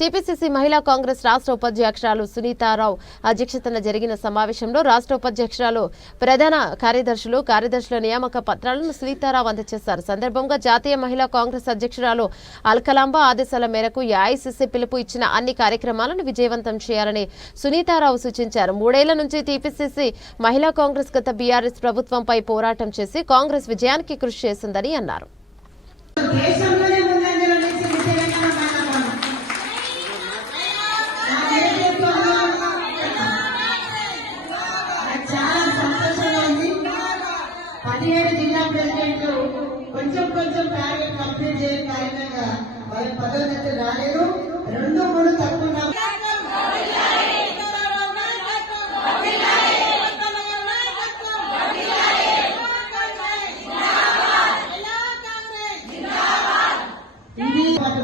TPCC మహిళా కాంగ్రెస్ రాష్ట్ర ఉపాధ్యక్షురాలు సునీతారావు అధ్యక్షతన జరిగిన సమావేశంలో రాష్ట్ర ఉపాధ్యక్షురాలు ప్రధాన కార్యదర్శుల నియామక పత్రాలను సునీతారావు అందజేశారు. సందర్భంగా జాతీయ మహిళా కాంగ్రెస్ అధ్యక్షురాలు అల్కలాంబ ఆదేశాల మేరకు ఏఐసీసీ పిలుపు ఇచ్చిన అన్ని కార్యక్రమాలను విజయవంతం చేయాలని సునీతారావు సూచించారు. 3 ఏళ్ల నుంచి టీపీసీసీ మహిళా కాంగ్రెస్ గత బీఆర్ఎస్ ప్రభుత్వంపై పోరాటం చేసి కాంగ్రెస్ విజయానికి కృషి చేసిందని అన్నారు. జిల్లా ప్రెసిడెంట్ కొంచెం ప్రైవేట్ కంప్లీట్ చేయని కారణంగా వాళ్ళ పదోన్నతి రాలేదు. 2-3 తక్కువ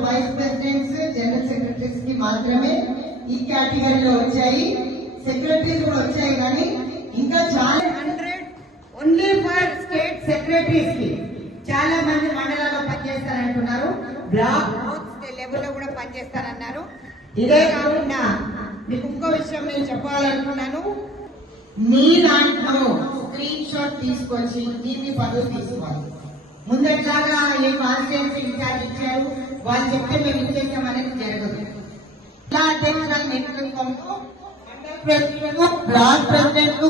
వైస్ ప్రెసిడెంట్స్ జనరల్ సెక్రటరీస్ కి మాత్రమే ఈ కేటగిరీలో వచ్చాయి. సెక్రటరీస్ కూడా వచ్చాయి, కానీ ఇంకా చాలా 100 ఓన్లీ ఫర్ స్టేట్ సెక్రటరీస్ కి. చాలా మంది మండలాల్లో పనిచేస్తారంటున్నారు, బ్లాక్ లెవెల్లో కూడా పనిచేస్తారన్నారు. ఇదే కాకుండా మీకు ఇంకో విషయం నేను చెప్పాలనుకున్నాను. మీ దాంట్లో స్క్రీన్ షాట్ తీసుకొచ్చి మీ పదవి తీసుకోవాలి. ముందట్లాగా ఏ కాన్స్టిట్యూన్సీ ఇన్ఛార్జ్ ఇచ్చారు, వాళ్ళు చెప్తే మేము ఇచ్చేసాం అనేది జరగదు. జిల్లా అధ్యక్షుల నేతృత్వంలో బ్లాక్ ప్రెసిడెంట్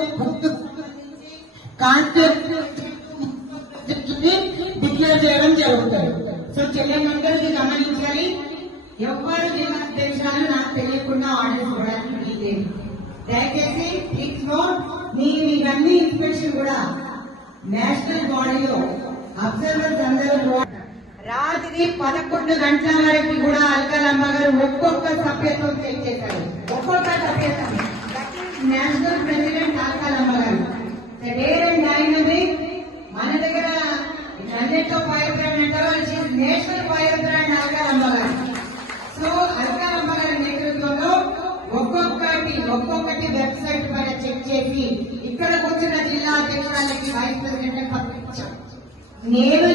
డిక్లేర్ చేయడం జరుగుతుంది. సో చెల్లెమందరికీ గమనించాలి, ఎవరు జిల్లా అధ్యక్షురాలు నాకు తెలియకుండా ఆర్డర్స్ ఇవ్వడానికి వీలేదు. దయచేసి ప్లీజ్ నోట్, నేను ఇవన్నీ ఇన్స్పెక్షన్ కూడా నేషనల్ బాడీలో అబ్జర్వర్స్ అందరూ రాత్రి 11 గంటల వరకు కూడా అల్కలాంబ గారు ఒక్కొక్క సభ్యత్వం చెక్ చేశారు. ఒక్కొక్క సభ్యత్వం నేషనల్ ప్రెసిడెంట్ అల్కలాంబ గారు మన దగ్గర అన్నింటితో ఫైర్ బ్రాండ్ అంటారు, నేషనల్ ఫైర్ బ్రాండ్ అల్కలాంబ గారు. సో అల్కలాంబ గారి నేతృత్వంలో ఒక్కొక్కటి వెబ్సైట్ పైన చెక్ చేసి ఇక్కడ వచ్చిన జిల్లా అధ్యక్షురాలకి వైస్ ప్రెసిడెంట్ పంపించాం. నేను